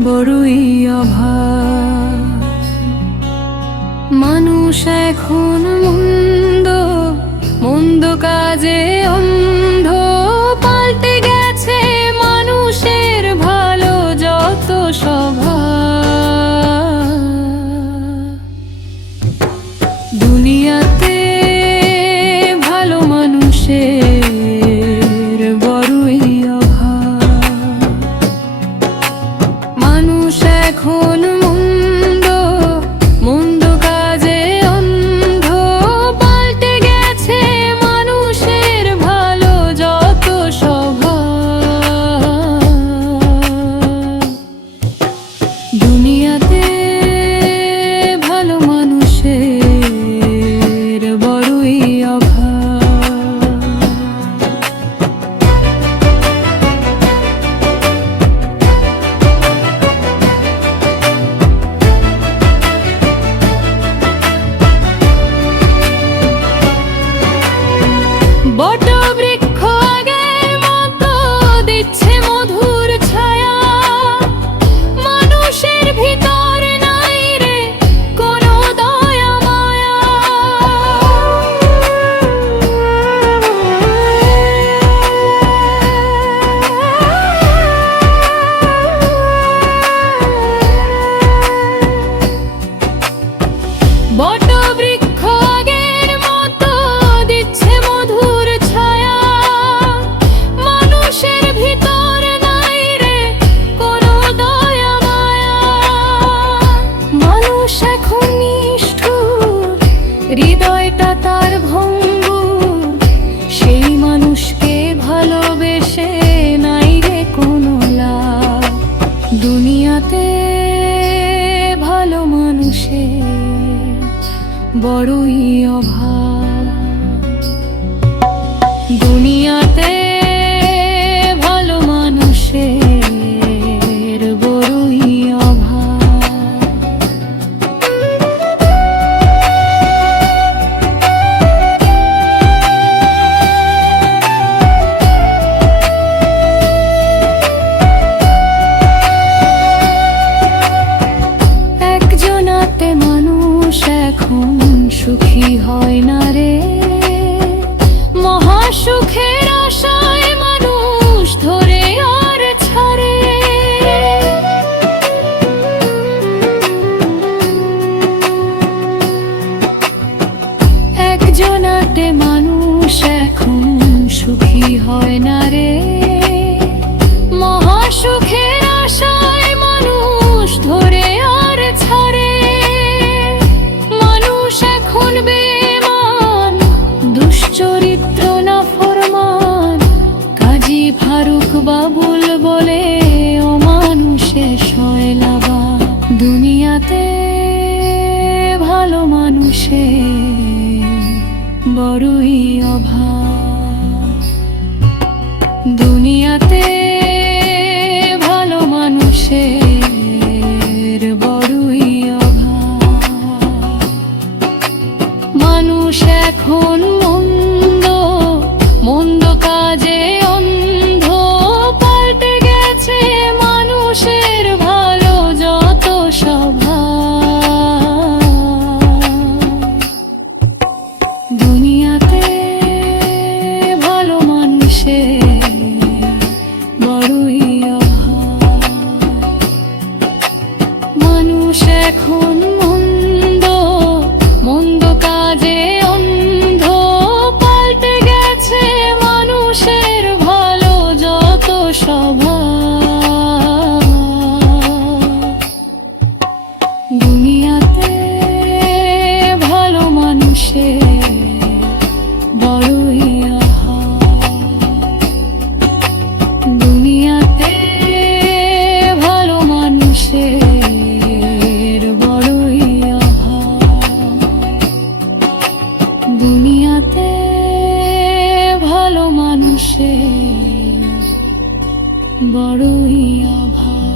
বড়ই অভাব। মানুষ এখন মন্দ মন্দ কাজে অন্ধ, পাল্টে গেছে মানুষের ভালো যত স্বভাব। দুনিয়াতে ভালো মানুষের বড়ই অভাব। মানুষ এখন মন্দ মন্দ কাজে অন্ধ, পাল্টে গেছে মানুষের ভালো যত স্বভাব। দুনিয়াতে ভালো মানুষের বড়ই অভাব। বটবৃক্ষ আগের মতো দিচ্ছে মধুর ছায়া, মানুষের ভিতর নাই রে কোনো দয়া মায়া। বটবৃক্ষ আগের মতো দিচ্ছে মধুর ছায়া, মানুষের ভিতর নাই রে কোনো দয়া মায়া। মানুষ এখন নিষ্ঠুর, হৃদয়টা তার ভঙ্গুর, সেই মানুষকে ভালোবেসে নাই রে কোনো লাভ। দুনিয়াতে ভালো মানুষের বড়ই অভাব। দুনিয়াতে ভালো মানুষের বড়ই অভাব। একজনাতে মানুষ এখন সুখী হয় না রে, মহাসুখের আশায় মানুষ ধরে আর ছাড়ে। একজনাতে মানুষ এখন সুখী হয় না রে, মহাসুখের আশায় মানুষ ধরে আর ছাড়ে। মানুষ এখন বেঈমান, দুশ্চরিত্র নাফরমান, কাজী ফারুক বাবুল বলে অমানুষে শয়লাবা। দুনিয়াতে ভালো মানুষের বড়ই অভাব। দুনিয়াতে ভালো মানুষের বড়ই অভাব। মানুষ এখন মন্দ মন্দ কাজে অন্ধ, পাল্টে গেছে মানুষের ভালো যত স্বভাব। দুনিয়াতে ভালো মানুষের বড়ই অভাব। মানুষ এখন মন্দ মন্দ কাজে অন্ধ, পাল্টে গেছে মানুষের ভালো যত স্বভাব। দুনিয়াতে ভালো মানুষের বড়ই অভাব। দুনিয়াতে ভালো মানুষের বড়ই অভাব। দুনিয়াতে ভালো মানুষের বড়ই অভাব।